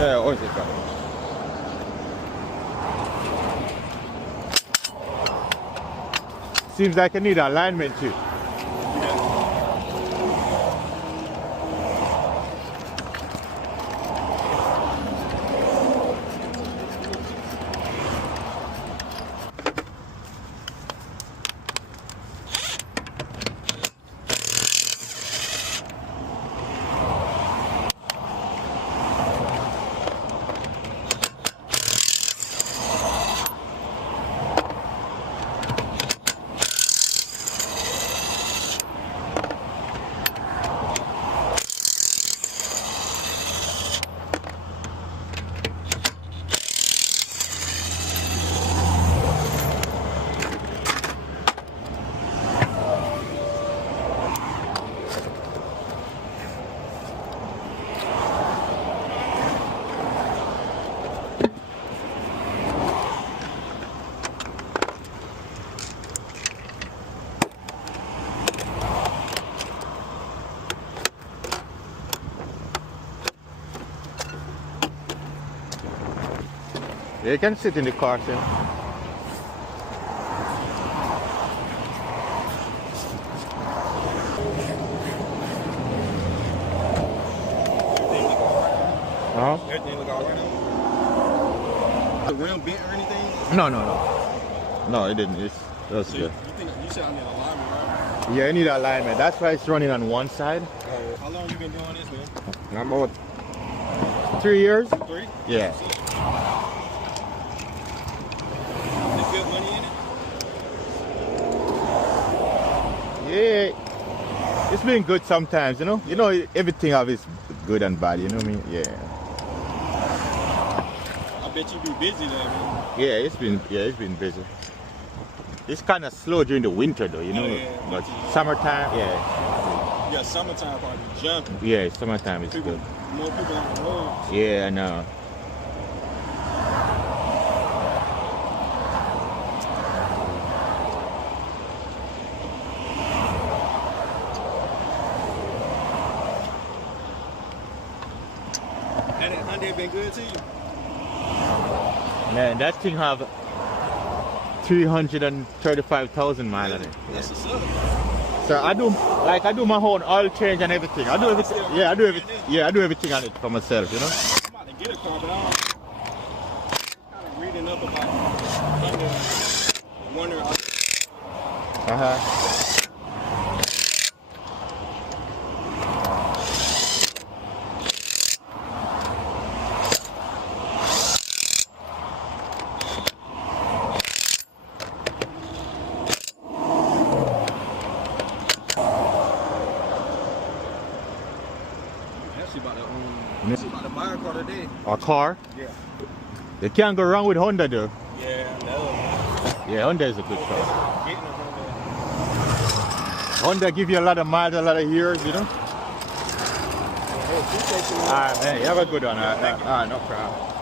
Yeah, always it. Seems like I need alignment too. Yeah, you can sit in the car, sir. Everything look all right now? The rim bent or anything? No. No, it didn't. That's So good. you think you said I need alignment, right? Yeah, you need alignment. That's why it's running on one side. How long you been doing this, man? I'm about 3 years. 3? Yeah. There's good money in it? Yeah. It's been good sometimes, you know. You know, everything of it's good and bad, you know what I mean? Yeah. I bet you be busy there, man. Yeah, it's been busy. It's kind of slow during the winter though, you know. yeah. But summertime, yeah. Yeah, summertime probably jumping. Yeah, summertime is People, good. more people on the road. Yeah, I know. Had that Hyundai been good to you? Man, that thing have 335,000 miles on it. That's what's up. So I do my own oil change and everything. I do everything. Yeah, I do everything. Yeah, I do everything on it for myself, you know. I'm about to get a car, but I'm kind of reading up about Hyundai. Wondering. About to buy a car today. A car? Yeah. You can't go wrong with Honda though. Yeah, I know. Yeah, Honda is a good car. Getting a Hyundai. Honda give you a lot of miles, a lot of years, you know. Hey, appreciate you, man. Alright, man, you have a good one. Alright, no problem.